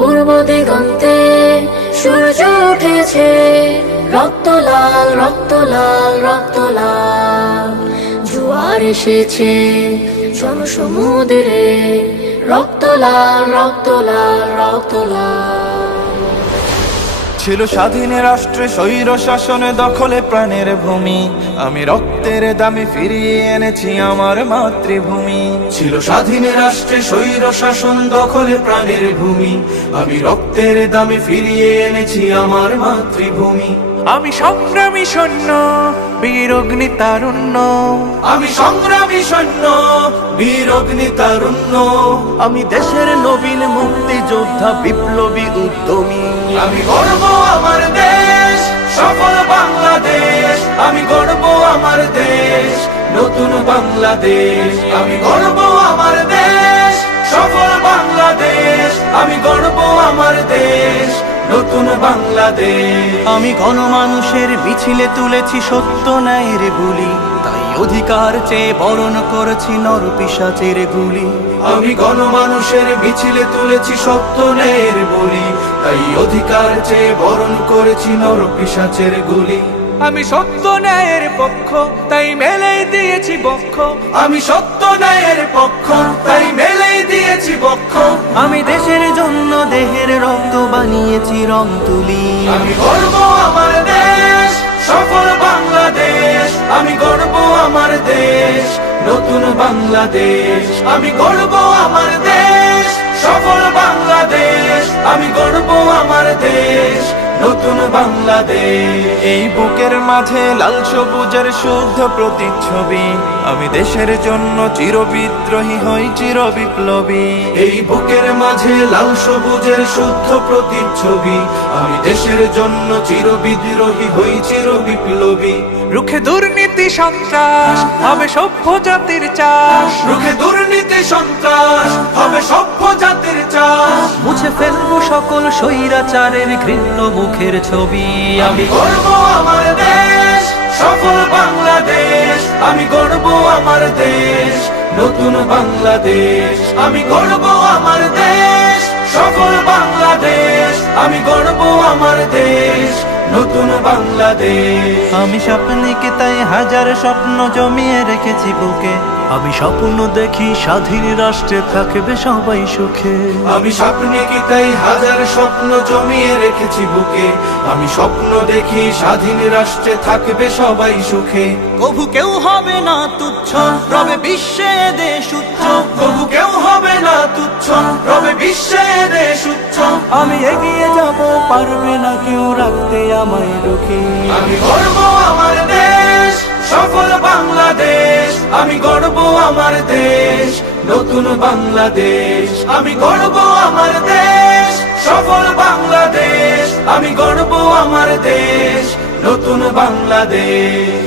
পূর্ব দিগন্তে সূর্য উঠেছে, রক্ত লাল রক্ত লাল রক্ত লাল। জোয়ার এসেছে জনসমুদ্রে, রক্ত লাল রক্ত লাল রক্ত লাল। ছিল স্বাধীন রাষ্ট্রে স্বৈর শাসনে দখলে প্রাণের ভূমি, আমি রক্তের দামে ফিরিয়ে এনেছি আমার মাতৃভূমি। ছিল স্বাধীন রাষ্ট্রে স্বৈর শাসন দখলে প্রাণের ভূমি, আমি রক্তের দামে ফিরিয়ে এনেছি আমার মাতৃভূমি। আমি সংগ্রামী সৈন্য, বীর অগ্নি তারুণ্য। আমি সংগ্রামী সৈন্য, বীর অগ্নি তারুণ্য। আমি দেশের নবীন মুক্তিযোদ্ধা, বিপ্লবী উদ্যমী। আমি গর্ব আমার দেশ, সফল বাংলাদেশ। আমি গর্ব আমার দেশ, নতুন বাংলাদেশ। আমি গর্ব আমার দেশ, সফল বাংলাদেশ। আমি গর্ব আমার দেশ, নতুন বাংলাদেশ। আমি গণমানুষের মিছিলে তুলেছি সত্য ন্যায়ের বুলি, তাই অধিকার চেয়ে বরণ করেছি নর পিশাচের গুলি। আমি গণমানুষের মিছিলে তুলেছি সত্য ন্যায়ের বলি, তাই অধিকার চেয়ে বরণ করেছি নর পিশাচের গুলি। আমি সত্য ন্যায়ের পক্ষ, তাই মেলেই দিয়েছি বক্ষ। আমি সত্য ন্যায়ের পক্ষ, তাই মেলেই দিয়েছি বক্ষ। আমি দেশের জন্য দেহের রক্ত বানিয়েছি রং তুলি। আমি গর্ব আমার দেশ, সফল বাংলাদেশ। আমি গর্ব আমার দেশ, নতুন বাংলাদেশ। আমি গর্ব আমার দেশ, সফল বাংলাদেশ। আমি গর্ব আমার দেশ, নতুন বাংলাদেশ। এই বুকের মাঝে লাল সবুজের শুদ্ধ প্রতিচ্ছবি, আমি দেশের জন্য চির বিদ্রোহী হই চির বিপ্লবী। এই বুকের মাঝে লাল সবুজের শুদ্ধ প্রতিচ্ছবি, আমি দেশের জন্য চির বিদ্রোহী হই চির বিপ্লবী। রুখে দুর্নীতি সন্ত্রাস, হবে সভ্য জাতির চাষ। রুখে দুর্নীতি সন্ত্রাস, হবে সভ্য জাতির চাষ। মুছে ফেলবো সকল স্বৈরাচারের ঘৃণ্য মুখের ছবি। আমি গর্ব আমার দেশ, সফল বাংলাদেশ। আমি গর্ব আমার দেশ, নতুন বাংলাদেশ। আমি গর্ব আমার দেশ, সফল বাংলাদেশ। আমি গর্ব আমার দেশ, নতুন বাংলাদেশ। আমি স্বপ্নকে তাই হাজার স্বপ্ন জমিয়ে রেখেছি বুকে। আমি স্বপ্ন দেখি স্বাধীন রাষ্ট্রে থাকবে সবাই সুখে। আমি স্বপ্নে কি তাই হাজার স্বপ্ন জমিয়ে রেখেছি বুকে। আমি স্বপ্ন দেখি স্বাধীন রাষ্ট্রে থাকবে সবাই সুখে। কভু কেউ হবে না তুচ্ছ, রবে বিশ্বে দেশ উচ্চ। তবু কেউ হবে না তুচ্ছ, রবে বিশ্বে দেশ উচ্চ। আমি এগিয়ে যাব, পারবে না কেউ রাখতে আমায় রুখে। আমি গর্ব আমার দেশ, সফল বাংলাদেশ। আমি গর্ব আমার দেশ, নতুন বাংলাদেশ। আমি গর্ব আমার দেশ, সফল বাংলাদেশ। আমি গর্ব আমার দেশ, নতুন বাংলাদেশ।